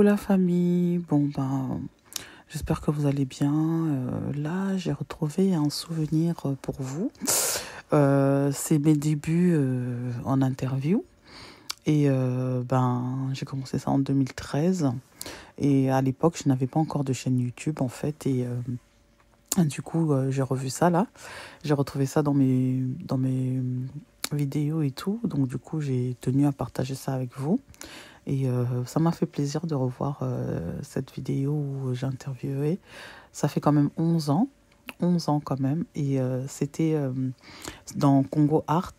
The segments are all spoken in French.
Coucou la famille, bon ben j'espère que vous allez bien. Là j'ai retrouvé un souvenir pour vous. C'est mes débuts en interview et j'ai commencé ça en 2013 et à l'époque je n'avais pas encore de chaîne YouTube en fait et du coup j'ai revu ça là, j'ai retrouvé ça dans mes vidéos et tout, donc du coup j'ai tenu à partager ça avec vous. Et ça m'a fait plaisir de revoir cette vidéo où j'ai interviewé. Ça fait quand même 11 ans quand même. Et c'était dans Congo Art.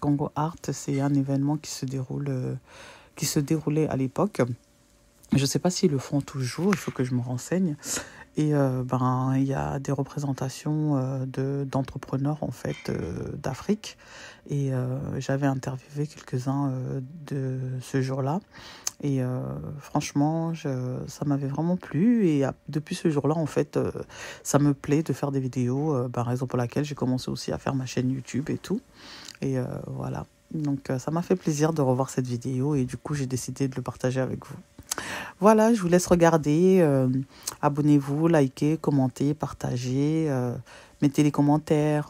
Congo Art, c'est un événement qui se déroulait à l'époque. Je ne sais pas s'ils le font toujours, il faut que je me renseigne. Et il y a des représentations d'entrepreneurs en fait d'Afrique. Et j'avais interviewé quelques-uns de ce jour-là. Et franchement, ça m'avait vraiment plu. Et depuis ce jour-là, en fait, ça me plaît de faire des vidéos. Raison pour laquelle j'ai commencé aussi à faire ma chaîne YouTube et tout. Et voilà. Donc ça m'a fait plaisir de revoir cette vidéo. Et du coup, j'ai décidé de le partager avec vous. Voilà, je vous laisse regarder. Abonnez-vous, likez, commentez, partagez. Mettez les commentaires.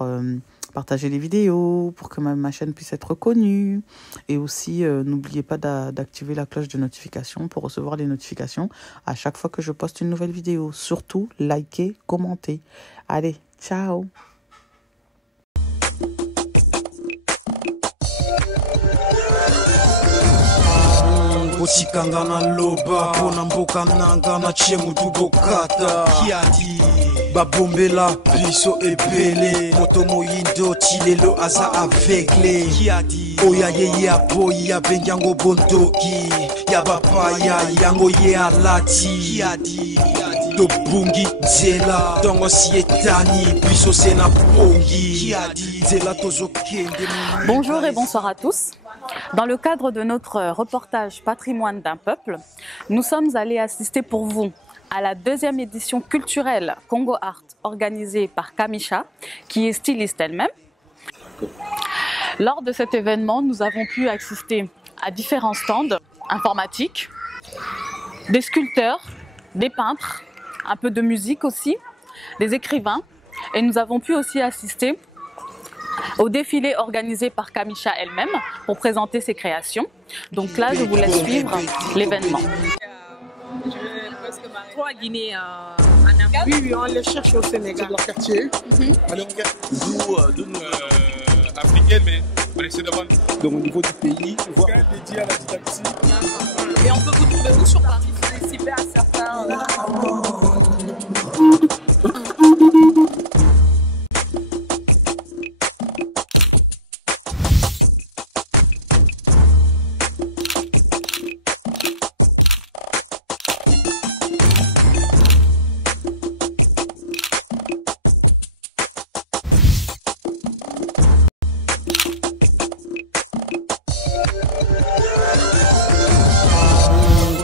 Partagez les vidéos pour que ma chaîne puisse être connue. Et aussi, n'oubliez pas d'activer la cloche de notification pour recevoir les notifications à chaque fois que je poste une nouvelle vidéo. Surtout, likez, commentez. Allez, ciao! Osikangana loba pona mboka nanga na chemu dubokata kiadi babombela biso ebele moto moyindo tilelo aza aveugle kiadi oya ye aboyi ya bengango bondoki ya bapaya yango ye alati kiadi tobungi nzela dongo sietani biso sena pongi kiadi nzela tozokende. Bonjour et bonsoir à tous. Dans le cadre de notre reportage Patrimoine d'un peuple, nous sommes allés assister pour vous à la deuxième édition culturelle Congo Art organisée par Kamisha, qui est styliste elle-même. Lors de cet événement, nous avons pu assister à différents stands informatiques, des sculpteurs, des peintres, un peu de musique aussi, des écrivains, et nous avons pu aussi assister au défilé organisé par Kamisha elle-même pour présenter ses créations. Donc là, je vous laisse suivre l'événement. Trois Guinéens en Afrique. Oui, on les cherche au Sénégal. Dans leur quartier. D'où africaine, mais précédemment. Donc au niveau du pays, voir dédié à la didactique. Et on peut vous trouver où sur Paris? Participer à certains.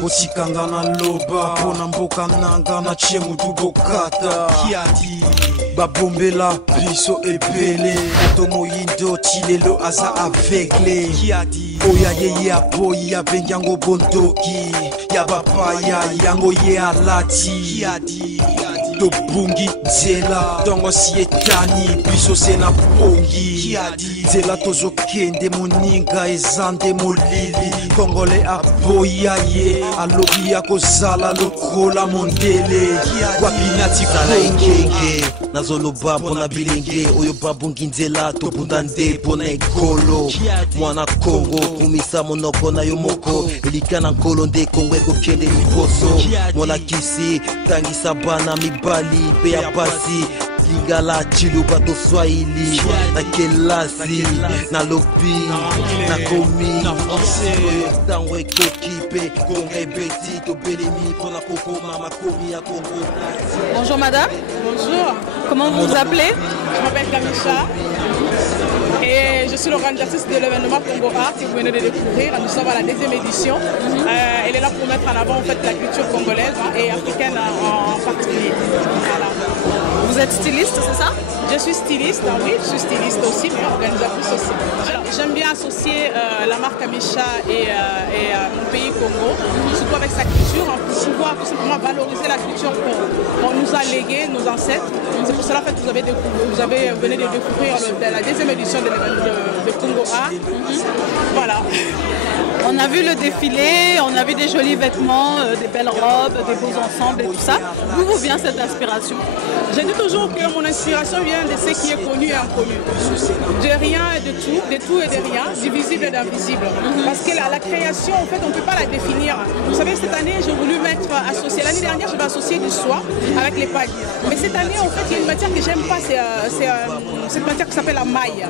Osikangana loba pona mboka nanga na chemu dubokata kiadi babombela biso ebele moto moyindo tilelo aza aveugle kiadi oya ye aboyi ya bengango bondoki ya bapaya yango ye alati kiadi tobungi nzela dongo sietani biso sena pongi kiadi nzela tozokende moninga ezande molili kongole aboya ye alobi ya kozala lokola mondele wapinati kolenge nazoloba mpona bilenge oyo babungi nzela tobunda nde mpona ekolo mwana kongo kumisa monoko na yo moko elika na nkolo nde kongo ekokende liboso molakisi tangisa bana mibali mpe ya basi lingala chiluba to swahili na kelasi na lobi na komi tango ekokipe konge beti to belemi pona kokoma makomi ya Congo. Bonjour madame. Bonjour. Comment vous vous appelez? Je m'appelle Kamisha et je suis l'organisatrice de l'événement Congo Art que vous venez de découvrir. Nous sommes à la deuxième édition. Elle est là pour mettre en avant en fait la culture congolaise et africaine en particulier. Voilà. Vous êtes styliste, c'est ça? Je suis styliste, oui, je suis styliste aussi, mais organisatrice aussi. J'aime bien associer la marque Amisha et mon pays Congo, surtout avec sa culture, pour pouvoir tout simplement valoriser la culture qu'on nous a léguée, nos ancêtres. C'est pour cela en fait, vous avez venu de découvrir la deuxième édition de Congo Art. Voilà. On a vu le défilé, on a vu des jolis vêtements, des belles robes, des beaux ensembles et tout ça. D'où vous vient cette inspiration? Je dis toujours que mon inspiration vient de ce qui est connu et inconnu. De rien et de tout et de rien, du visible et de l'invisible. Parce que la création, en fait, on ne peut pas la définir. Vous savez, cette année, j'ai voulu mettre associé. L'année dernière, je vais associer du soie avec les pailles. Mais cette année, en fait, il y a une matière que j'aime pas, c'est cette matière qui s'appelle la maille.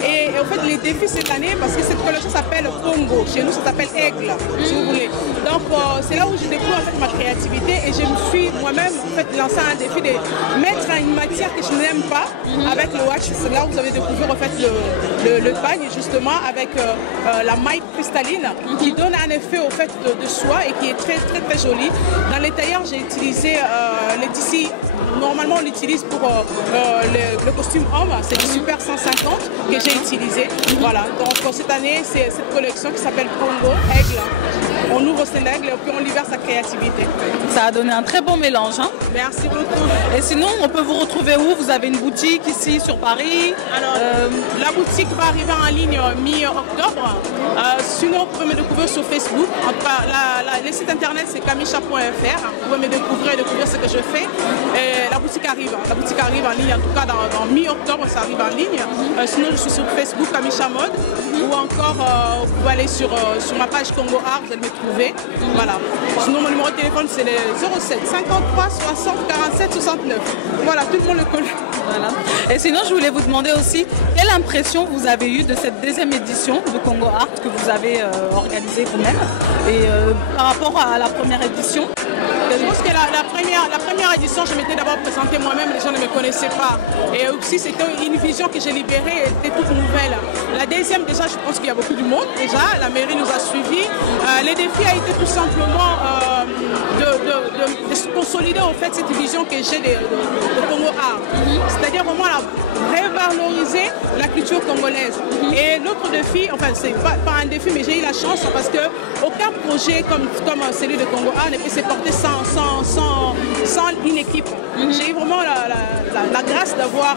Et en fait, les défis cette année, parce que cette collection s'appelle Congo. Chez nous, ça s'appelle Aigle, si vous voulez. Donc, c'est là où je découvre en fait, ma créativité et je me suis moi-même en fait, lancé un défi de mettre une matière que je n'aime pas avec le wax. C'est là où vous avez découvert en fait, le pagne, justement, avec la maille cristalline qui donne un effet au fait, de soie et qui est très, très, très joli. Dans les tailleurs, j'ai utilisé les tissus. Normalement, on l'utilise pour le costume homme, c'est du Super 150 que j'ai utilisé. Voilà, donc cette année, c'est cette collection qui s'appelle Congo, Aigle. On ouvre cet aigle et puis on libère sa créativité. Ça a donné un très bon mélange. Hein? Merci beaucoup. Et sinon, on peut vous retrouver où? Vous avez une boutique ici sur Paris? Alors, la boutique va arriver en ligne mi-octobre. Sinon, vous pouvez me découvrir sur Facebook. En tout cas, le site internet, c'est kamisha.fr. Vous pouvez me découvrir ce que je fais. Et la boutique arrive. La boutique arrive en ligne, en tout cas, dans mi-octobre, ça arrive en ligne. Sinon, je suis sur Facebook, Kamisha Mode. Ou encore, vous pouvez aller sur ma page Congo Art, vous allez me trouver. Voilà. Sinon, mon numéro de téléphone, c'est le 07 53 60 47 69. Voilà, tout le monde le connaît. Voilà. Et sinon, je voulais vous demander aussi, quelle impression vous avez eue de cette deuxième édition de Congo Art que vous avez organisée vous-même et par rapport à la première édition? Je pense que la première édition, je m'étais d'abord présentée moi-même, les gens ne me connaissaient pas. Et aussi, c'était une vision que j'ai libérée, elle était toute nouvelle. La deuxième, déjà, je pense qu'il y a beaucoup de monde. Déjà, la mairie nous a suivis. Le défi a été tout simplement de consolider en fait, cette vision que j'ai de Congo Art. C'est-à-dire vraiment révaloriser la culture congolaise. Et l'autre défi, enfin, c'est pas un défi, mais j'ai eu la chance parce que aucun projet comme celui de Congo Art ne peut se porter sans une équipe. J'ai eu vraiment la grâce d'avoir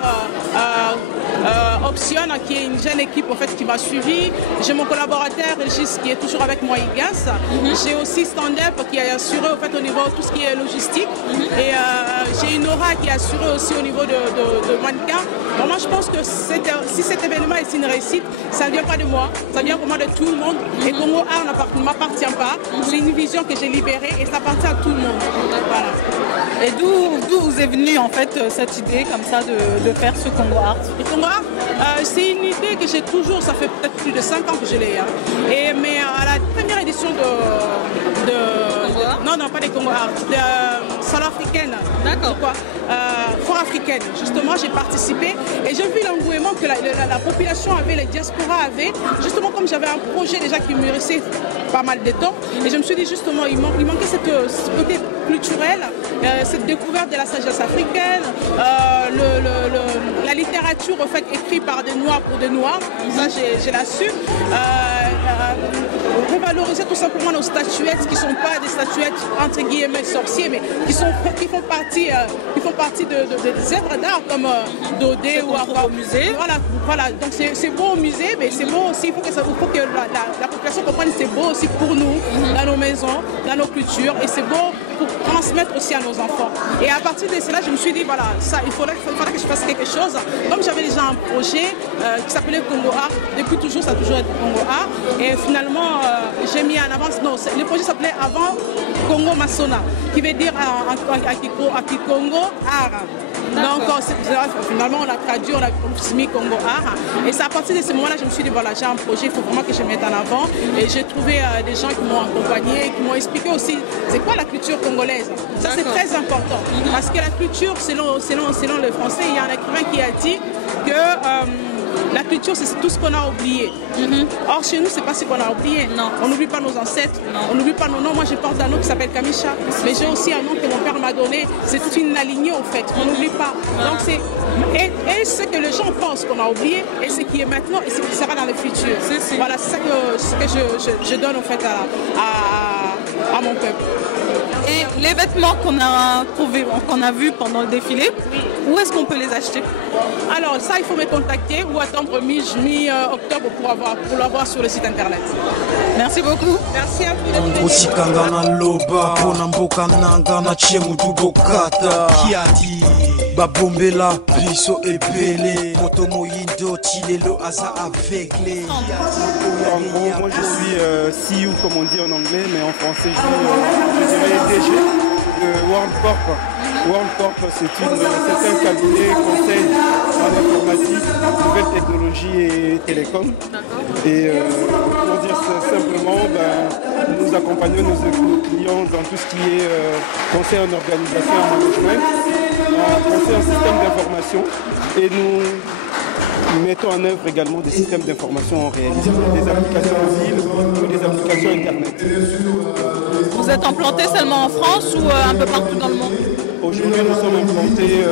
Option, qui est une jeune équipe en fait, qui m'a suivi. J'ai mon collaborateur Régis qui est toujours avec moi, Igas. J'ai aussi Stand Up qui a assuré en fait, au niveau de tout ce qui est logistique. Et j'ai une Nora qui a assuré aussi au niveau de mannequin. Vraiment, je pense que si cet événement est une réussite, ça ne vient pas de moi, ça vient vraiment de tout le monde. Et Congo Art ne m'appartient pas. C'est une vision que j'ai libérée et ça appartient à tout le monde. Voilà. Et d'où vous est venue en fait cette idée comme ça de faire ce Congo Art? Le Congo Art, c'est une idée que j'ai toujours, ça fait peut-être plus de 5 ans que je l'ai. Hein. Mais à la première édition non, pas des Congo Art, de Salon africaine. D'accord. Foire africaine. Justement, j'ai participé et j'ai vu l'engouement que la population avait, les diasporas avaient. Justement, comme j'avais un projet déjà qui me restait pas mal de temps, et je me suis dit justement, il manquait ce côté culturel, cette découverte de la sagesse africaine, la littérature en fait écrite par des Noirs pour des Noirs. Ça, j'ai la su. Revaloriser tout simplement nos statuettes qui ne sont pas des statuettes entre guillemets sorciers, mais qui font partie des œuvres d'art comme Dodé ou au musée. Voilà. Donc c'est beau au musée, mais c'est beau aussi. Il faut que la population comprenne que c'est beau aussi pour nous, dans nos maisons, dans nos cultures, et c'est beau pour transmettre aussi à nos enfants. Et à partir de cela, je me suis dit voilà, il faudrait que je fasse quelque chose. Comme j'avais déjà un projet qui s'appelait Congo Art, depuis toujours ça a toujours été Congo Art, et finalement j'ai mis en avance, non, le projet s'appelait avant Congo Masona, qui veut dire à Kikongo Art. Donc finalement on a traduit, on a mis Congo Art. Et c'est à partir de ce moment-là je me suis dit voilà, j'ai un projet, il faut vraiment que je mette en avant. Et j'ai trouvé des gens qui m'ont accompagné, qui m'ont expliqué aussi c'est quoi la culture congolaise. Ça c'est très important. Parce que la culture, selon le français, il y a un écrivain qui a dit que La culture, c'est tout ce qu'on a oublié. Or, chez nous, c'est pas ce qu'on a oublié. Non. On n'oublie pas nos ancêtres, Non. on n'oublie pas nos noms. Moi, je porte un nom qui s'appelle Kamisha, mais j'ai aussi un nom que mon père m'a donné. C'est toute une lignée, en fait. On n'oublie pas. Donc, et ce que les gens pensent qu'on a oublié, et ce qui est maintenant, et ce qui sera dans le futur. Voilà, c'est ça que je donne, en fait, à mon peuple. Et les vêtements qu'on a trouvés, qu'on a vus pendant le défilé, où est-ce qu'on peut les acheter? Alors ça, il faut me contacter ou attendre mi-octobre pour l'avoir sur le site internet. Merci beaucoup. Merci à vous. osikanga na loba mpona mboka nanga na tie mutu bokata kiati babombela biso ebele moto moyindo tilelo aza aveugle. En gros, moi je suis CEO comme on dit en anglais, mais en français je dirais DG de World Corp. World Corp, c'est un cabinet conseil en informatique, nouvelles technologies et télécom. Et pour dire simplement, nous accompagnons nos clients dans tout ce qui est conseil en organisation et en management, conseil en système d'information, et nous mettons en œuvre également des systèmes d'information en réalité, des applications mobiles ou des applications internet. Vous êtes implanté seulement en France ou un peu partout dans le monde? Aujourd'hui, nous sommes implantés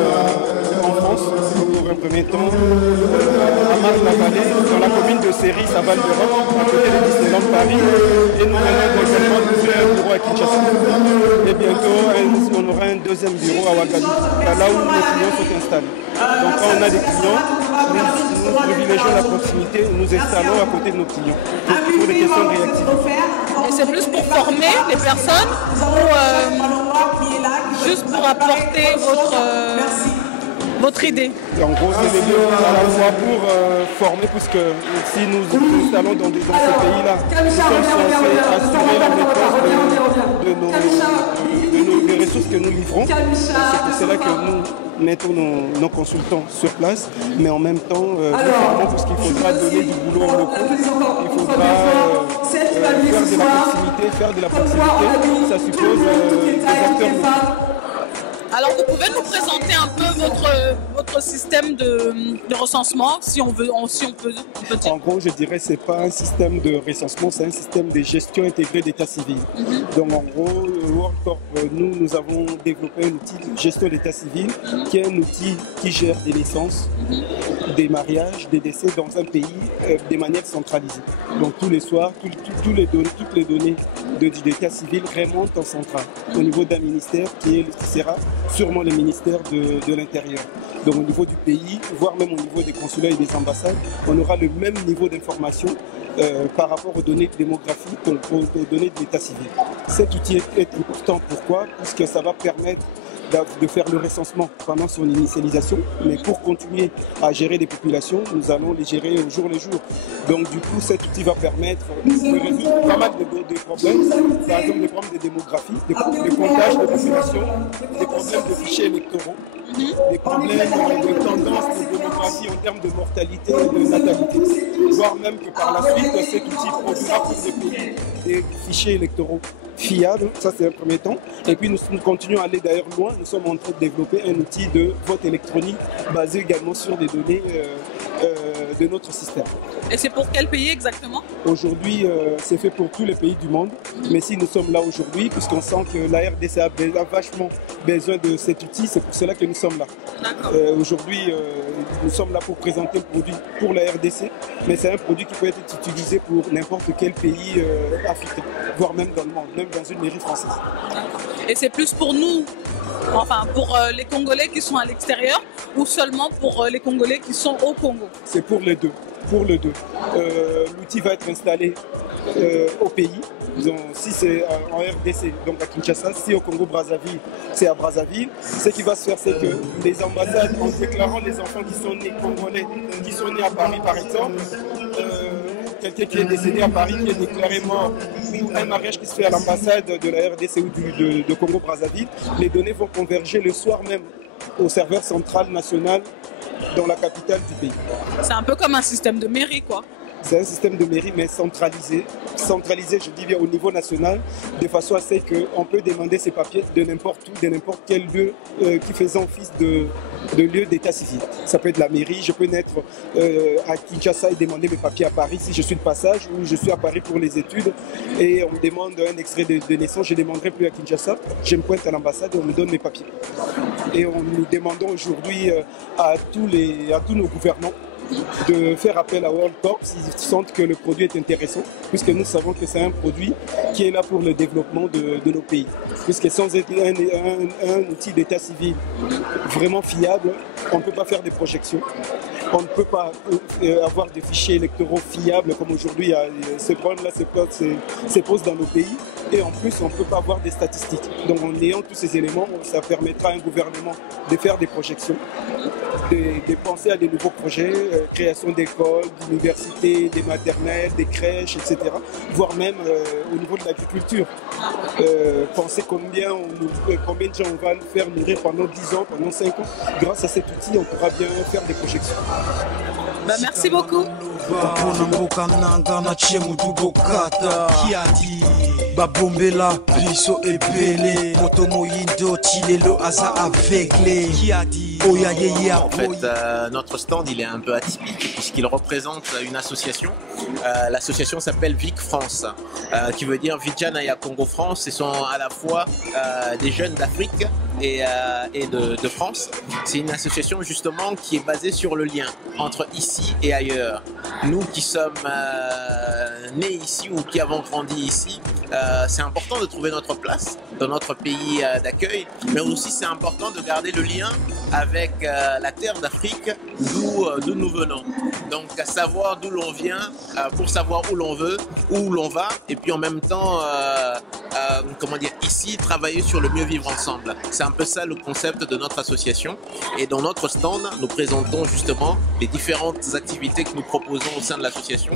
en France, pour un premier temps, à Marne-la-Vallée, dans la commune de Séry, à Val-d'Europe, à côté de Disneyland Paris. Et nous allons également ouvrir un bureau à Kinshasa. Et bientôt, on aura un deuxième bureau à Ouagadougou, là où nos clients sont installés. Donc quand on a des clients, nous privilégions la proximité, nous installons à côté de nos clients pour des questions de réactivité. Et c'est plus pour former les personnes ou juste pour apporter votre idée? Et en gros, c'est les deux à la fois pour former, puisque si nous nous installons dans ces pays-là, nous sommes censés assurer la maîtrise des ressources que nous livrons. C'est pour cela que nous mettons nos consultants sur place, mais en même temps, nous formons parce qu'il faudra donner du boulot en locaux, il faudra faire de la proximité, ça suppose des acteurs locaux. Alors vous pouvez nous présenter un peu votre système de recensement, si on peut dire. En gros, je dirais que ce n'est pas un système de recensement, c'est un système de gestion intégrée d'état civil. Donc en gros, World Corp, nous avons développé un outil de gestion d'état civil qui est un outil qui gère des naissances, des mariages, des décès dans un pays de manière centralisée. Donc tous les soirs, toutes les données d'état civil remontent en centrale au niveau d'un ministère qui sera sûrement le ministère de l'Intérieur. Donc au niveau du pays, voire même au niveau des consulats et des ambassades, on aura le même niveau d'information par rapport aux données démographiques, aux données de l'état civil. Cet outil est important. Pourquoi? Parce que ça va permettre de faire le recensement pendant son initialisation, mais pour continuer à gérer des populations, nous allons les gérer au jour le jour. Donc du coup, cet outil va permettre de résoudre pas mal de problèmes, par exemple des problèmes de démographie, des comptages de population, des problèmes de fichiers électoraux, des problèmes de tendance de démographie en termes de mortalité et de natalité, voire même que par la suite, cet outil produira pour des pays des fichiers électoraux fiables, ça c'est un premier temps. Et puis nous continuons à aller d'ailleurs loin, nous sommes en train de développer un outil de vote électronique basé également sur des données de notre système. Et c'est pour quel pays exactement? Aujourd'hui, c'est fait pour tous les pays du monde, mais si nous sommes là aujourd'hui, puisqu'on sent que la RDC a vachement besoin de cet outil, c'est pour cela que nous sommes là. Aujourd'hui, nous sommes là pour présenter le produit pour la RDC, mais c'est un produit qui peut être utilisé pour n'importe quel pays africain, voire même dans le monde, même dans une mairie française. Et c'est plus pour nous, enfin pour les Congolais qui sont à l'extérieur, ou seulement pour les Congolais qui sont au Congo? C'est pour les deux. L'outil va être installé au pays. Donc, si c'est en RDC, donc à Kinshasa, si au Congo-Brazzaville, c'est à Brazzaville, ce qui va se faire, c'est que les ambassades, en déclarant les enfants qui sont nés congolais, qui sont nés à Paris par exemple, quelqu'un qui est décédé à Paris, qui est déclaré mort, ou un mariage qui se fait à l'ambassade de la RDC ou de Congo-Brazzaville, les données vont converger le soir même au serveur central national dans la capitale du pays. C'est un peu comme un système de mairie, quoi. C'est un système de mairie, mais centralisé. Centralisé, je dis bien, au niveau national, de façon à ce qu'on peut demander ces papiers de n'importe où, de n'importe quel lieu qui faisant office de lieu d'état civil. Ça peut être la mairie, je peux naître à Kinshasa et demander mes papiers à Paris si je suis de passage, ou je suis à Paris pour les études et on me demande un extrait de naissance, je ne demanderai plus à Kinshasa, je me pointe à l'ambassade et on me donne mes papiers. Et nous demandons aujourd'hui à tous nos gouvernants de faire appel à World Corp s'ils sentent que le produit est intéressant, puisque nous savons que c'est un produit qui est là pour le développement de nos pays. Puisque sans être un outil d'état civil vraiment fiable, on ne peut pas faire des projections, on ne peut pas avoir des fichiers électoraux fiables comme aujourd'hui. Ce problème-là se pose dans nos pays, et en plus on ne peut pas avoir des statistiques. Donc en ayant tous ces éléments, ça permettra à un gouvernement de faire des projections, de penser à des nouveaux projets, création d'écoles, d'universités, des maternelles, des crèches, etc. Voire même au niveau de l'agriculture. Penser combien de gens on va faire nourrir pendant 10 ans, pendant 5 ans. Grâce à cet outil, on pourra bien faire des projections. Merci beaucoup. Qui a dit Babombela, Biso et Bélé, Motomoyindo, Tilelo, Aza aveuglé. Qui a dit En fait, notre stand il est un peu atypique puisqu'il représente une association. L'association s'appelle VIC France, qui veut dire Vijana Congo France. Ce sont à la fois des jeunes d'Afrique et de France. C'est une association justement qui est basée sur le lien entre ici et ailleurs. Nous qui sommes nés ici ou qui avons grandi ici, c'est important de trouver notre place dans notre pays d'accueil, mais aussi c'est important de garder le lien avec la terre d'Afrique d'où nous venons. Donc à savoir d'où l'on vient pour savoir où l'on veut, où l'on va, et puis en même temps ici travailler sur le mieux vivre ensemble. C'est un peu ça le concept de notre association, et dans notre stand nous présentons justement les différentes activités que nous proposons au sein de l'association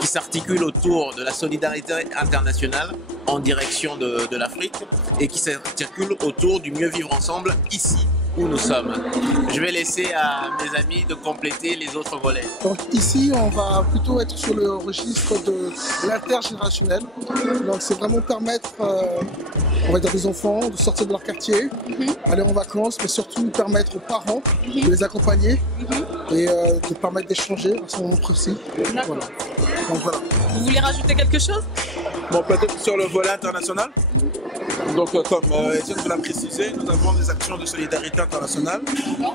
qui s'articulent autour de la solidarité internationale en direction de l'Afrique et qui s'articulent autour du mieux vivre ensemble ici où nous sommes. Je vais laisser à mes amis de compléter les autres volets. Donc ici, on va plutôt être sur le registre de l'intergénérationnel. Donc c'est vraiment permettre, on va dire, des enfants de sortir de leur quartier, aller en vacances, mais surtout permettre aux parents de les accompagner et de permettre d'échanger à ce moment précis. Voilà. Donc voilà. Vous voulez rajouter quelque chose? Bon, peut-être sur le volet international. Donc, comme Étienne vous l'a précisé, nous avons des actions de solidarité internationale.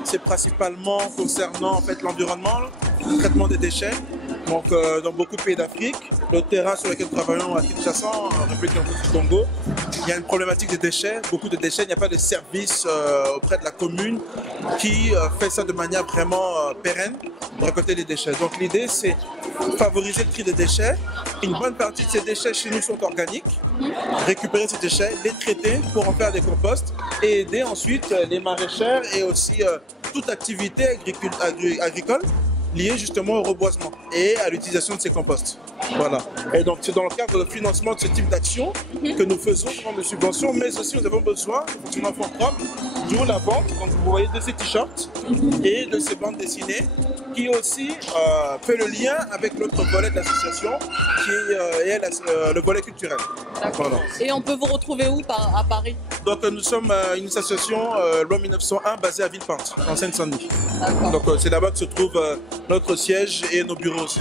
C'est principalement concernant en fait, l'environnement, le traitement des déchets. Donc, dans beaucoup de pays d'Afrique, le terrain sur lequel nous travaillons à Kinshasa, en République démocratique du Congo, il y a une problématique des déchets, beaucoup de déchets. Il n'y a pas de service auprès de la commune qui fait ça de manière vraiment pérenne, de récolter les déchets. Donc, l'idée, c'est favoriser le tri des déchets. Une bonne partie de ces déchets chez nous sont organiques. Récupérer ces déchets, les traiter pour en faire des composts et aider ensuite les maraîchères et aussi toute activité agricole liée justement au reboisement et à l'utilisation de ces composts. Voilà. Et donc c'est dans le cadre de financement de ce type d'action que nous faisons prendre des subventions, mais aussi nous avons besoin de fonds propres, d'où la vente. Donc vous voyez de ces t-shirts et de ces bandes dessinées qui aussi fait le lien avec l'autre volet de l'association qui est le volet culturel. Voilà. Et on peut vous retrouver où à Paris? Donc nous sommes une association loi 1901 basée à Villepinte, en Seine-Saint-Denis. Donc c'est là-bas que se trouve notre siège et nos bureaux aussi.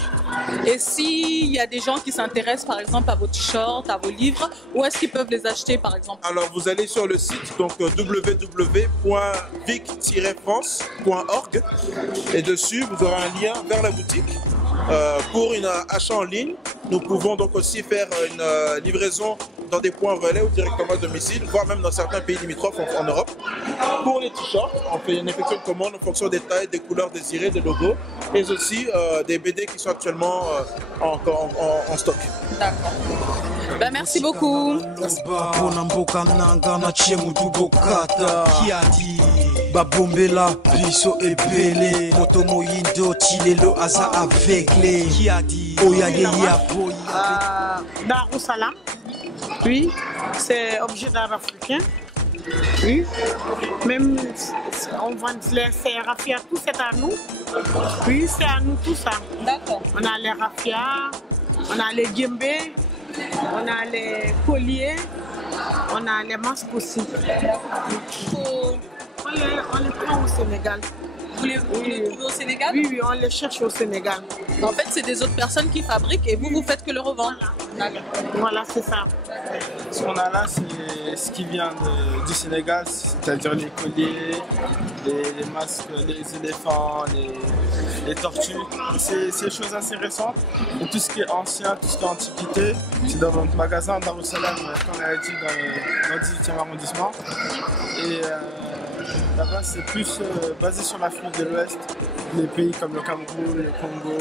Et s'il y a des gens qui s'intéressent par exemple à vos t-shirts, à vos livres, où est-ce qu'ils peuvent les acheter par exemple? Alors vous allez sur le site donc www.vic-france.org et dessus vous aurez un lien vers la boutique. Pour un achat en ligne, nous pouvons donc aussi faire une livraison dans des points relais ou directement à domicile, voire même dans certains pays limitrophes en Europe. Pour les t-shirts, on fait une effectuation de commande en fonction des tailles, des couleurs désirées, des logos, et aussi des BD qui sont actuellement en stock. D'accord. Ben, merci beaucoup. Qui a dit Babombela, Biso et Bélé, Motomoyindo, Tilelo, Aza aveuglé. Qui a dit Darussalam. Oui, c'est objet d'art africain. Oui, même on vend les rafias, tout c'est à nous. Oui, c'est à nous tout ça. D'accord. On a les rafias, on a les djembés, on a les colliers, on a les masques aussi. Faut On les prend au Sénégal. Vous les trouvez au Sénégal? Oui, oui, on les cherche au Sénégal. En fait, c'est des autres personnes qui fabriquent et vous faites que le revendre. Voilà, c'est ça. Ce qu'on a là, c'est ce qui vient du Sénégal, c'est-à-dire les colliers, les masques, les éléphants, les tortues. C'est des choses assez récentes. Et tout ce qui est ancien, tout ce qui est antiquité, c'est dans notre magasin Darussalam, comme on a dit, dans le 18e arrondissement. Et là-bas, c'est plus basé sur l'Afrique de l'Ouest, les pays comme le Cameroun, le Congo,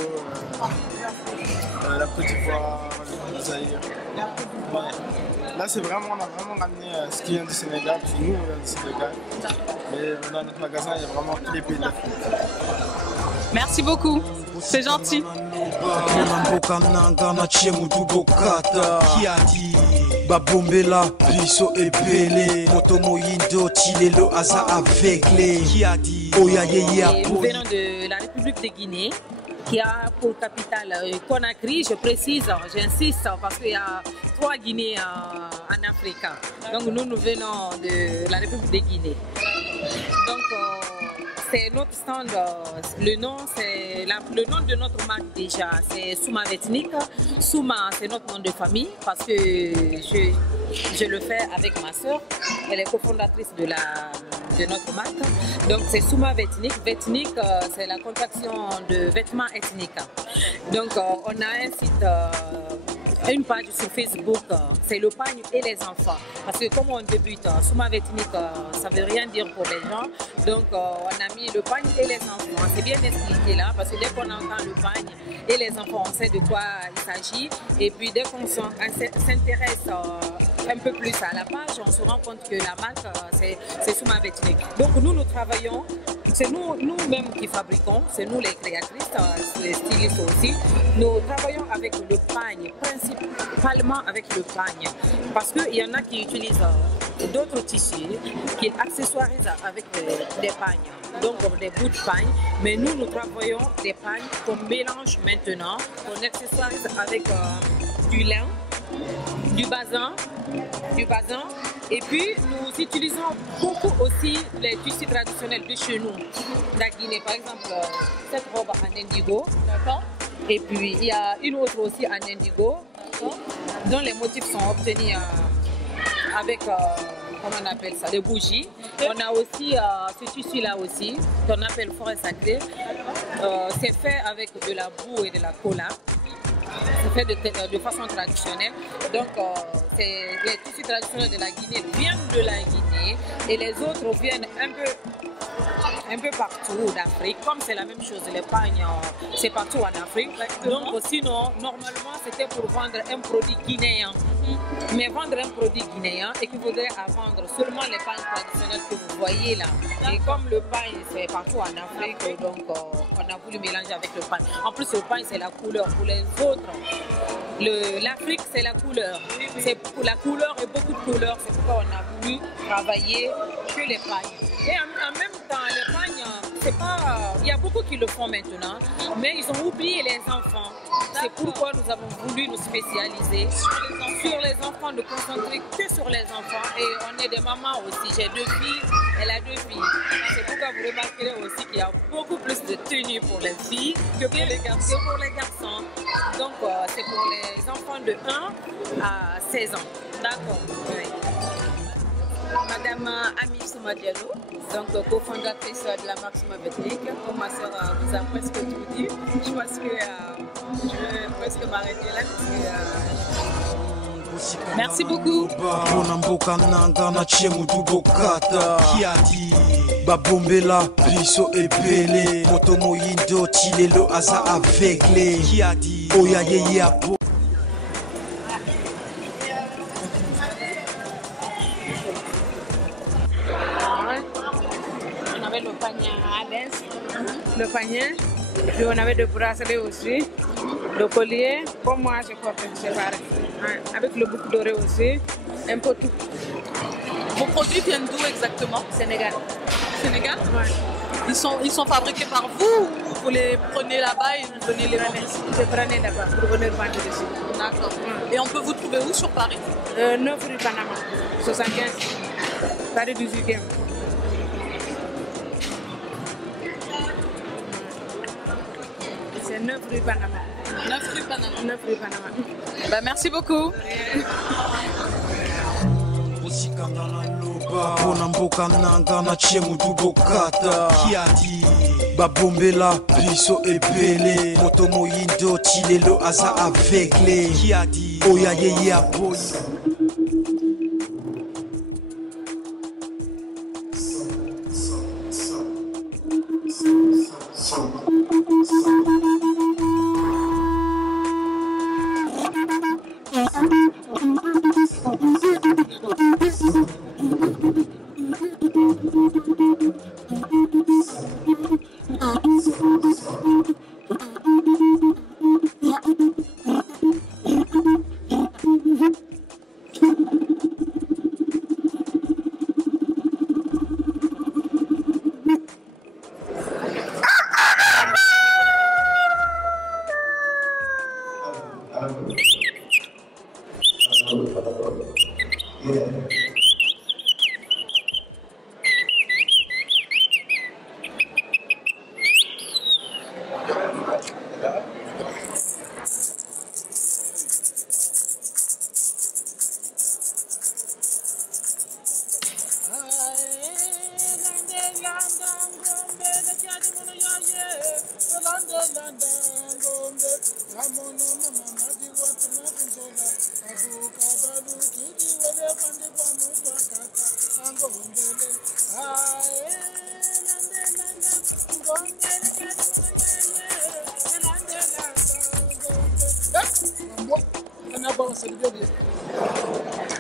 la Côte d'Ivoire, le Zaïre. Ouais. Là, on a vraiment ramené ce qui vient du Sénégal, parce que nous, on vient du Sénégal. Mais dans notre magasin, il y a vraiment tous les pays d'Afrique. Merci beaucoup, c'est gentil. Babombela, biso ebele, motomoyindo, tilelo, aza aveuglé. Qui a dit, oya yeya. Nous venons de la République de Guinée, qui a pour capitale Conakry. Je précise, j'insiste, parce qu'il y a 3 Guinées en Afrique. Donc nous venons de la République de Guinée. Donc c'est notre stand, le nom de notre marque déjà, c'est Souma Vetnik. Souma, c'est notre nom de famille parce que je le fais avec ma soeur. Elle est cofondatrice de notre marque. Donc c'est Souma Vetnik. Vetnik, c'est la contraction de vêtements ethniques. Donc on a un site, une page sur Facebook, c'est le pagne et les enfants. Parce que comme on débute, Souma Vetnik, ça ne veut rien dire pour les gens. Donc on a mis le pagne et les enfants. C'est bien expliqué là, parce que dès qu'on entend le pagne et les enfants, on sait de quoi il s'agit. Et puis dès qu'on s'intéresse un peu plus à la page, on se rend compte que la marque, c'est Souma Vetnik. Donc nous travaillons, c'est nous-mêmes qui fabriquons, c'est nous les créatrices, les stylistes aussi. Nous travaillons avec le pagne, principalement avec le pagne. Parce qu'il y en a qui utilisent d'autres tissus, qui accessoirisent avec des pagnes, donc des bouts de pagne. Mais nous travaillons des pagnes qu'on mélange maintenant, qu'on accessoirise avec du lin, du basin, et puis nous utilisons beaucoup aussi les tissus traditionnels de chez nous, de la Guinée. Par exemple, cette robe en indigo, d'accord. Et puis il y a une autre aussi en indigo, dont les motifs sont obtenus avec, comment on appelle ça, des bougies. On a aussi ce tissu-là aussi, qu'on appelle forêt sacrée. C'est fait avec de la boue et de la cola. C'est fait de façon traditionnelle. Donc, les tissus traditionnels de la Guinée viennent de la Guinée et les autres viennent un peu partout d'Afrique. Comme c'est la même chose, les pagnes, c'est partout en Afrique. Donc, sinon, normalement, c'était pour vendre un produit guinéen. Mais vendre un produit guinéen équivaudrait à vendre seulement les pagnes traditionnelles que vous voyez là. Et comme le pagne, c'est partout en Afrique, donc on a voulu mélanger avec le pagne. En plus, le pagne, c'est la couleur. Pour les autres, l'Afrique, c'est la couleur. C'est pour la couleur et beaucoup de couleurs. C'est pourquoi on a voulu travailler que les pagnes. Et en même temps, les pagnes, c'est pas... Il y a beaucoup qui le font maintenant, mais ils ont oublié les enfants. C'est pourquoi nous avons voulu nous spécialiser sur les enfants, de concentrer que sur les enfants. Et on est des mamans aussi. J'ai 2 filles, elle a 2 filles. C'est pourquoi vous remarquerez aussi qu'il y a beaucoup plus de tenues pour les filles que pour les garçons. Donc c'est pour les enfants de 1 à 16 ans. D'accord. Oui. Madame Ami Souma Diallo, donc cofondatrice de la marque Souma Vetnik. Comme ma soeur vous a presque tout dit, je pense que je vais presque m'arrêter là. Merci beaucoup. Qui a dit Babombela, biso ebele, motomoyindo, tilelo, aza aveuglé. Qui a dit oya yeya. On avait le panier à l'est, le panier, puis on avait des bracelets aussi, le collier. Comme moi, je porte séparé. Avec le boucle doré aussi, un peu tout. Vos produits viennent d'où exactement? Sénégal. Sénégal? Ouais. Ils sont fabriqués par vous ou vous les prenez là-bas et vous donnez les vendre ici? Je prenais là-bas pour venir vendre ici. D'accord. Et on peut vous trouver où sur Paris? 9 rue Panama, 75, Paris 18e. C'est 9 rue Panama. 9 rue Panama. 9 rue Panama. Bah, merci beaucoup. mpona mboka nanga na tie mutu bokata kiadi babombela biso ebele moto moyindo ti lelo aza aveugle kiadi oya yeye aboyi.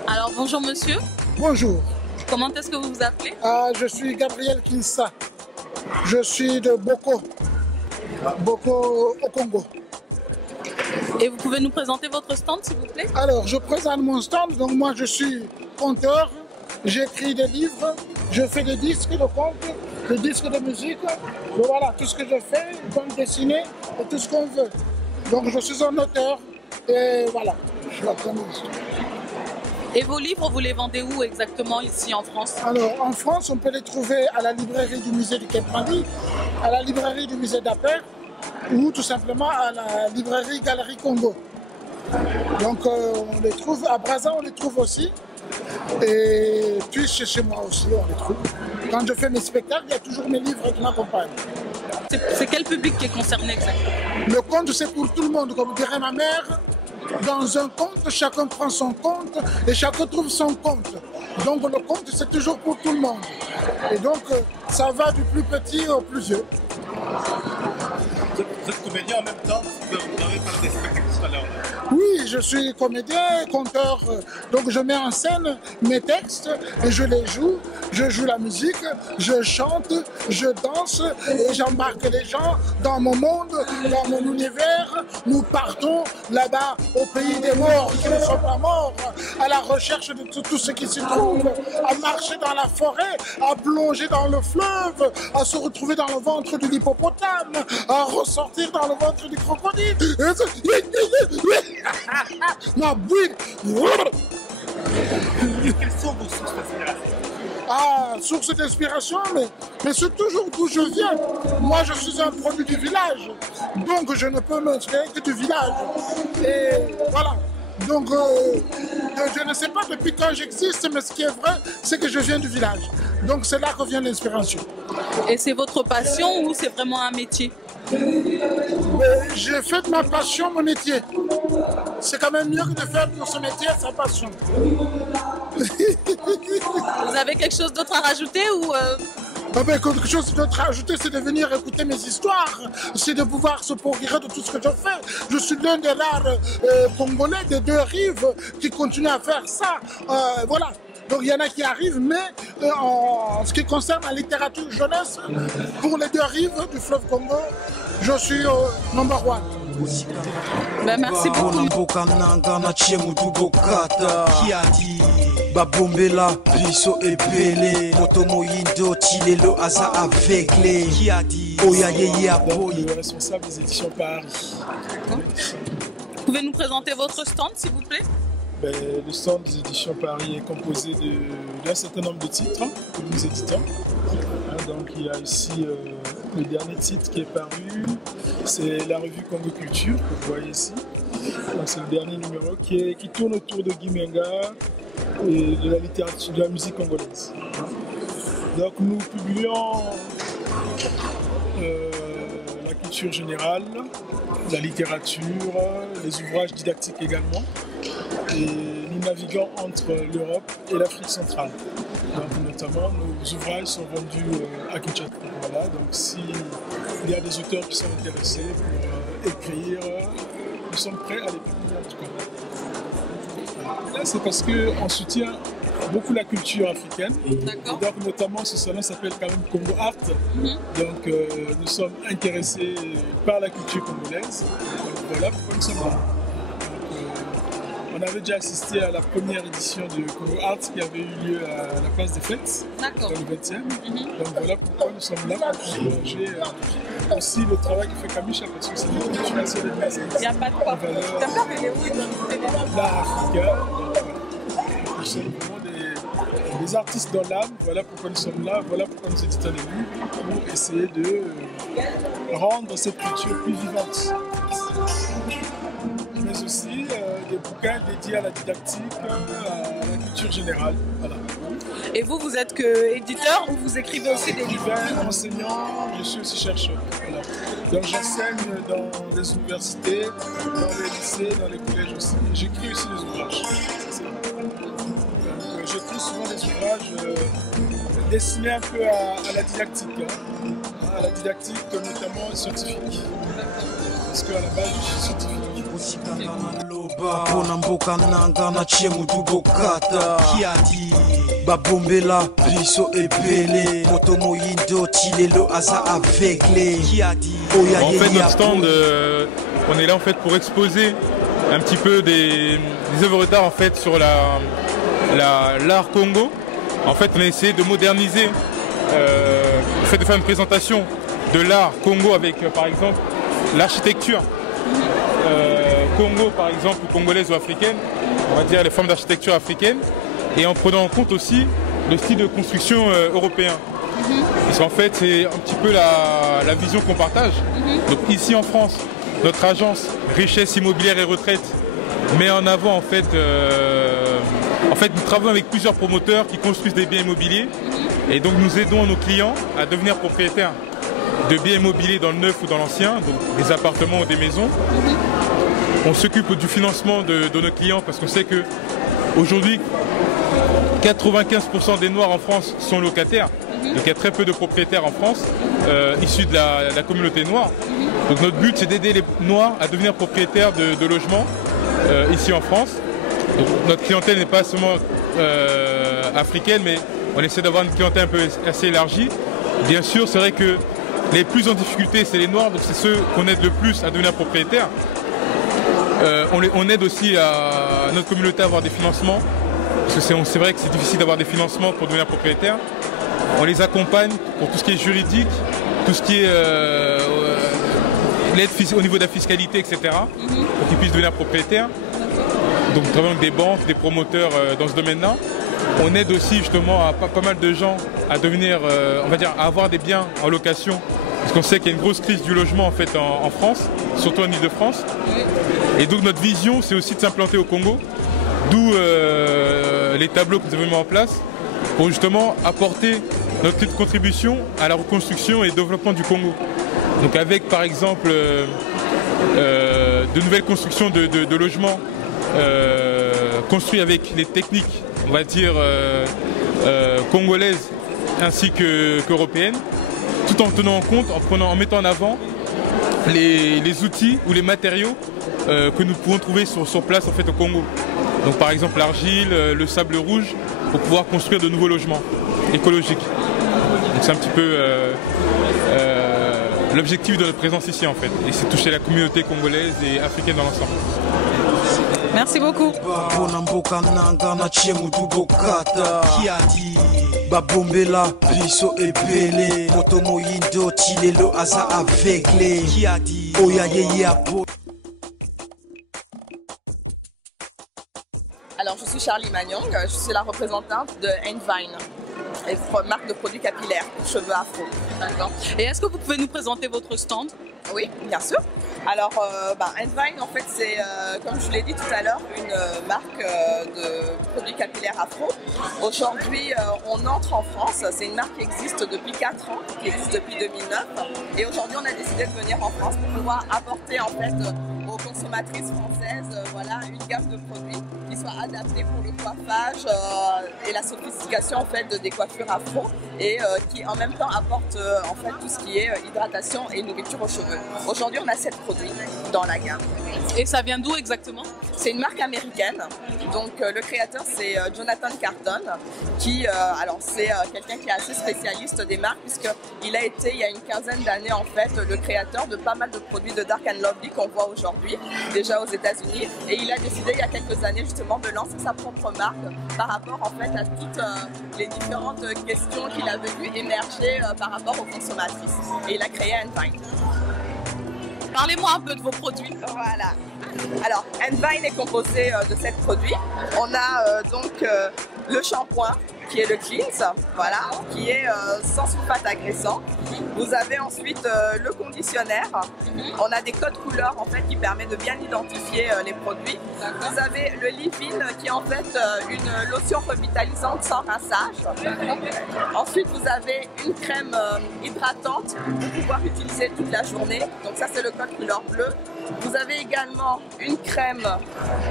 Alors bonjour monsieur. Bonjour. Comment est-ce que vous vous appelez? Je suis Gabriel Kinsa. Je suis de Boko au Congo. Et vous pouvez nous présenter votre stand s'il vous plaît? Alors je présente mon stand, donc moi je suis conteur, j'écris des livres, je fais des disques de contes, des disques de musique, donc voilà tout ce que je fais, bande dessinée et tout ce qu'on veut. Donc je suis un auteur et voilà, je la connais. Et vos livres, vous les vendez où exactement ici en France? Alors en France, on peut les trouver à la librairie du musée du Quai Branly, à la librairie du musée d'Appert ou tout simplement à la librairie Galerie Congo. Donc on les trouve à Brazza, on les trouve aussi. Et puis chez moi aussi, on les trouve. Quand je fais mes spectacles, il y a toujours mes livres qui m'accompagnent. C'est quel public qui est concerné exactement? Le conte, c'est pour tout le monde, comme dirait ma mère. Dans un conte, chacun prend son compte et chacun trouve son compte. Donc le conte, c'est toujours pour tout le monde. Et donc, ça va du plus petit au plus vieux. Vous êtes comédien en même temps, vous avez parlé des spectacles tout à l'heure. Oui, je suis comédien, conteur, donc je mets en scène mes textes et je les joue. Je joue la musique, je chante, je danse et j'embarque les gens dans mon monde, dans mon univers. Nous partons là-bas au pays des morts qui ne sont pas morts, à la recherche de tout ce qui s'y trouve, à marcher dans la forêt, à plonger dans le fleuve, à se retrouver dans le ventre de l'hippopotame, à ressortir dans le ventre du crocodile. Ma bouille. Quelles sont vos sources d'inspiration? Source d'inspiration, mais c'est toujours d'où je viens. Moi, je suis un produit du village, donc je ne peux m'inspirer que du village. Et voilà. Donc, je ne sais pas depuis quand j'existe, mais ce qui est vrai, c'est que je viens du village. Donc, c'est là que vient l'inspiration. Et c'est votre passion ou c'est vraiment un métier? J'ai fait de ma passion mon métier. C'est quand même mieux que de faire pour ce métier sa passion. Vous avez quelque chose d'autre à rajouter ou Quelque chose d'autre à rajouter, c'est de venir écouter mes histoires, c'est de pouvoir se procurer de tout ce que je fais. Je suis l'un des rares Congolais des deux rives qui continuent à faire ça. Voilà. Donc il y en a qui arrivent, mais en ce qui concerne la littérature jeunesse, pour les deux rives du fleuve Congo, je suis number one. Merci beaucoup. Babombela biso ebele moto moyindo tilelo aza aveugle qui a dit oya yeye aboyi. Le responsable des éditions Paris. Vous pouvez nous présenter votre stand s'il vous plaît? Le stand des éditions Paris est composé d'un certain nombre de titres que nous éditons. Donc il y a ici le dernier titre qui est paru, C'est la revue Congo Culture que vous voyez ici. C'est le dernier numéro qui tourne autour de Guy Menga et de la littérature, de la musique congolaise. Donc nous publions la culture générale, la littérature, les ouvrages didactiques également. Et nous naviguons entre l'Europe et l'Afrique centrale. Donc, notamment, nos ouvrages sont vendus à Kinshasa. Voilà. Donc s'il y a des auteurs qui sont intéressés pour écrire, nous sommes prêts à les publier en tout cas. C'est parce qu'on soutient beaucoup la culture africaine. Donc notamment ce salon s'appelle quand même Congo Art. Donc nous sommes intéressés par la culture congolaise. Donc, voilà pourquoi nous sommes là. On avait déjà assisté à la première édition de Congo Art qui avait eu lieu à la place des Fêtes, dans le 20e. Donc voilà pourquoi nous sommes là pour encourager aussi le travail que fait Kamisha, parce que c'est une culture assez déplacée. Il n'y a pas de quoi. L'art africain. Nous sommes vraiment des artistes dans l'âme. Voilà pourquoi nous sommes là, voilà pourquoi nous éditons des livres, pour essayer de rendre cette culture plus vivante. Mais aussi des bouquins dédiés à la didactique, à la culture générale. Voilà. Et vous, vous êtes que éditeur ou vous écrivez aussi des livres? Enseignant, je suis aussi chercheur. Voilà. Donc j'enseigne dans les universités, dans les lycées, dans les collèges aussi. J'écris aussi des ouvrages. Donc j'écris souvent des ouvrages destinés un peu à la didactique. À la didactique, notamment scientifique. Parce qu'à la base, je suis scientifique. mpona mboka nanga na tie mutu bokata kiadi babombela biso ebele moto moyindo tilelo aza aveugle kiadi oya en fait notre stand on est là en fait pour exposer un petit peu des œuvres d'art en fait sur l'art Congo. En fait on a essayé de moderniser le fait de faire une présentation de l'art Congo avec par exemple l'architecture Congo par exemple, ou congolaise ou africaine, on va dire les formes d'architecture africaine, et en prenant en compte aussi le style de construction européen. Parce qu'en fait c'est un petit peu la vision qu'on partage. Donc ici en France, notre agence Richesse Immobilière et Retraite met en avant en fait nous travaillons avec plusieurs promoteurs qui construisent des biens immobiliers, et donc nous aidons nos clients à devenir propriétaires de biens immobiliers dans le neuf ou dans l'ancien, donc des appartements ou des maisons. On s'occupe du financement de nos clients parce qu'on sait que aujourd'hui 95% des Noirs en France sont locataires. Donc il y a très peu de propriétaires en France issus de la communauté noire. Donc notre but c'est d'aider les Noirs à devenir propriétaires de logements ici en France. Donc, notre clientèle n'est pas seulement africaine, mais on essaie d'avoir une clientèle un peu assez élargie. Bien sûr c'est vrai que les plus en difficulté c'est les Noirs, donc c'est ceux qu'on aide le plus à devenir propriétaires. On aide aussi à notre communauté à avoir des financements, parce que c'est vrai que c'est difficile d'avoir des financements pour devenir propriétaire. On les accompagne pour tout ce qui est juridique, tout ce qui est l'aide au niveau de la fiscalité, etc. Pour qu'ils puissent devenir propriétaires. Donc nous travaillons avec des banques, des promoteurs dans ce domaine-là. On aide aussi justement à pas mal de gens à devenir, on va dire, à avoir des biens en location. Parce qu'on sait qu'il y a une grosse crise du logement en fait en France, surtout en Ile-de-France. Et donc notre vision c'est aussi de s'implanter au Congo, d'où les tableaux que nous avons mis en place pour justement apporter notre petite contribution à la reconstruction et développement du Congo. Donc avec par exemple de nouvelles constructions de logements construits avec les techniques, on va dire, congolaises ainsi qu'européennes, tout en tenant en compte, en mettant en avant les outils ou les matériaux que nous pouvons trouver sur place en fait, au Congo. Donc par exemple l'argile, le sable rouge, pour pouvoir construire de nouveaux logements écologiques. Donc c'est un petit peu l'objectif de notre présence ici en fait. Et c'est toucher la communauté congolaise et africaine dans l'ensemble. Merci beaucoup. babombela biso ebele moto moyindo tilelo aza aveugle kiadi oya yeye apo. Alors je suis Charlie Magnong, je suis la représentante de Envine, une marque de produits capillaires pour cheveux afro. Et est-ce que vous pouvez nous présenter votre stand? Oui, bien sûr. Alors, Envine, en fait, c'est, comme je l'ai dit tout à l'heure, une marque de produits capillaires afro. Aujourd'hui, on entre en France. C'est une marque qui existe depuis 4 ans, qui existe depuis 2009. Et aujourd'hui, on a décidé de venir en France pour pouvoir apporter, en fait, aux consommatrices françaises, voilà, une gamme de produits qui soit adaptée pour le coiffage et la sophistication, en fait, des coiffures afro et qui, en même temps, apporte, en fait, tout ce qui est hydratation et nourriture aux cheveux. Aujourd'hui, on a 7 produits dans la gamme. Et ça vient d'où exactement? C'est une marque américaine. Donc le créateur c'est Jonathan Carton qui alors c'est quelqu'un qui est assez spécialiste des marques puisqu'il a été il y a une quinzaine d'années en fait le créateur de pas mal de produits de Dark and Lovely qu'on voit aujourd'hui déjà aux États-Unis et il a décidé il y a quelques années justement de lancer sa propre marque par rapport en fait à toutes les différentes questions qu'il avait vues émerger par rapport aux consommatrices et il a créé Envine. Parlez-moi un peu de vos produits. Voilà. Alors, Envine est composé de 7 produits. On a donc le shampoing qui est le Cleanse, voilà, qui est sans sulfate agressant. Vous avez ensuite le conditionnaire. On a des codes couleurs en fait qui permettent de bien identifier les produits. Vous avez le leave-in qui est en fait une lotion revitalisante sans rinçage. Ensuite vous avez une crème hydratante pour pouvoir utiliser toute la journée. Donc ça c'est le code couleur bleu. Vous avez également une crème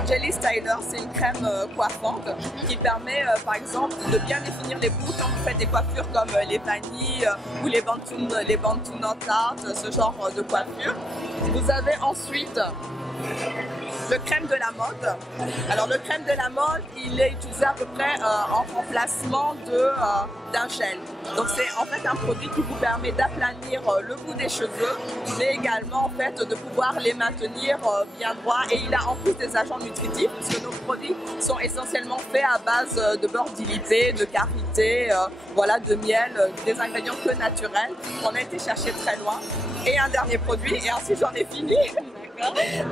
Jelly Styler, c'est une crème coiffante qui permet par exemple de bien définir les boucles quand vous faites des coiffures comme les vanilles ou les bantoons en tarte, ce genre de coiffure. Vous avez ensuite le crème de la mode. Alors le crème de la mode, il est utilisé à peu près en remplacement d'un gel. Donc c'est en fait un produit qui vous permet d'aplanir le bout des cheveux, mais également en fait de pouvoir les maintenir bien droits. Et il a en plus des agents nutritifs puisque nos produits sont essentiellement faits à base de beurre dilué, de karité, voilà, de miel, des ingrédients peu naturels. On a été chercher très loin. Et un dernier produit, et ensuite j'en ai fini.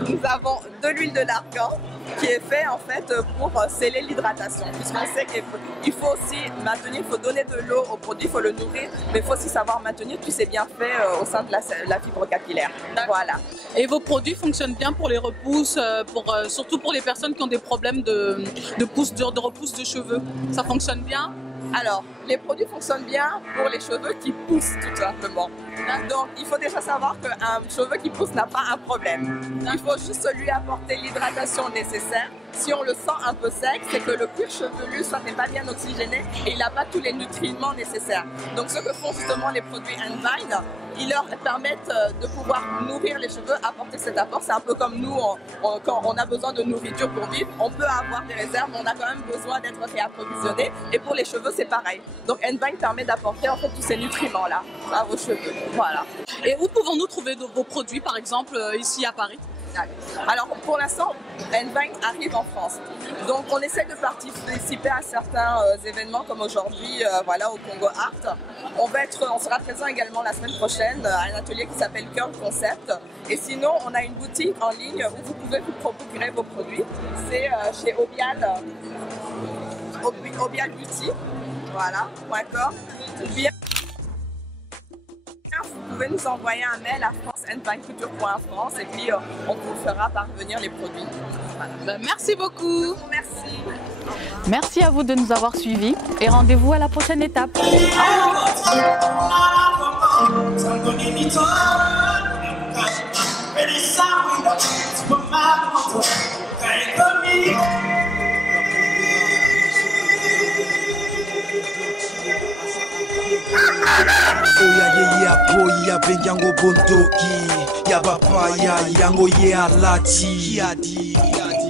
Nous avons de l'huile de l'argan qui est fait en fait pour sceller l'hydratation puisqu'on sait qu'il faut aussi maintenir, il faut donner de l'eau au produit, il faut le nourrir, mais il faut aussi savoir maintenir tous ces bienfaits au sein de la fibre capillaire. Voilà. Et vos produits fonctionnent bien pour les repousses, surtout pour les personnes qui ont des problèmes de repousse de cheveux. Ça fonctionne bien? Alors, les produits fonctionnent bien pour les cheveux qui poussent tout simplement. Donc, il faut déjà savoir qu'un cheveu qui pousse n'a pas un problème. Il faut juste lui apporter l'hydratation nécessaire. Si on le sent un peu sec, c'est que le cuir chevelu soit n'est pas bien oxygéné et il n'a pas tous les nutriments nécessaires. Donc, ce que font justement les produits Envine, ils leur permettent de pouvoir nourrir les cheveux, apporter cet apport. C'est un peu comme nous, quand on a besoin de nourriture pour vivre, on peut avoir des réserves, mais on a quand même besoin d'être réapprovisionné. Et pour les cheveux, c'est pareil. Donc Envine permet d'apporter en fait tous ces nutriments-là à vos cheveux. Voilà. Et où pouvons-nous trouver vos produits, par exemple, ici à Paris? Alors pour l'instant, Envine arrive en France. Donc on essaie de participer à certains événements comme aujourd'hui voilà, au Congo Art. On sera présent également la semaine prochaine à un atelier qui s'appelle Curl Concept. Et sinon, on a une boutique en ligne où vous pouvez vous procurer vos produits. C'est chez Obial Beauty. Voilà, .com. Vous pouvez nous envoyer un mail à france@envineculture.france et puis on vous fera parvenir les produits. Voilà. Merci beaucoup. Merci. Merci à vous de nous avoir suivis et rendez-vous à la prochaine étape. Oya ye ya boy ya benyango bondoki ya papaya yango ye alati yadi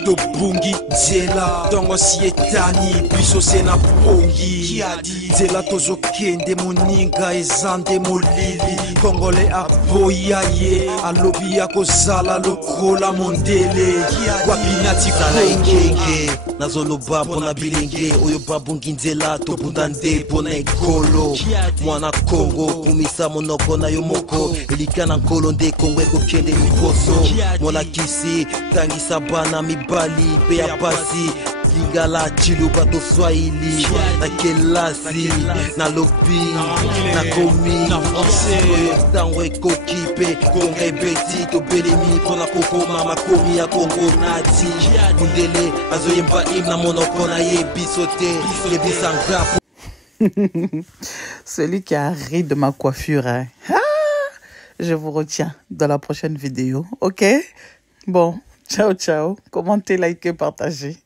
do bungi zela dongo sietani biso sena pongi yadi zela tozo kende moninga ezande molili kongole aboya ye alobi ya kozala lokola mondele wapinati ngenge nazoloba mpona bilenge oyo babungi nzela tobunda nde mpona ekolo mwana kongo kumisa monoko na yo moko elika na nkolo nde kongo ekokende liboso molakisi tangisa bana mibali mpe ya pasi lingala chiluba to swahili na kelasi na lobby na komi na français tango ekokipe konga ebeti to belemi pona kokoma makomi ya Congo nati mundele azoyemba hymne monoko na ye bisote yebisanga. Celui qui a ri de ma coiffure, hein. Ah, je vous retiens dans la prochaine vidéo, ok? Bon, ciao, ciao. Commentez, likez, partagez.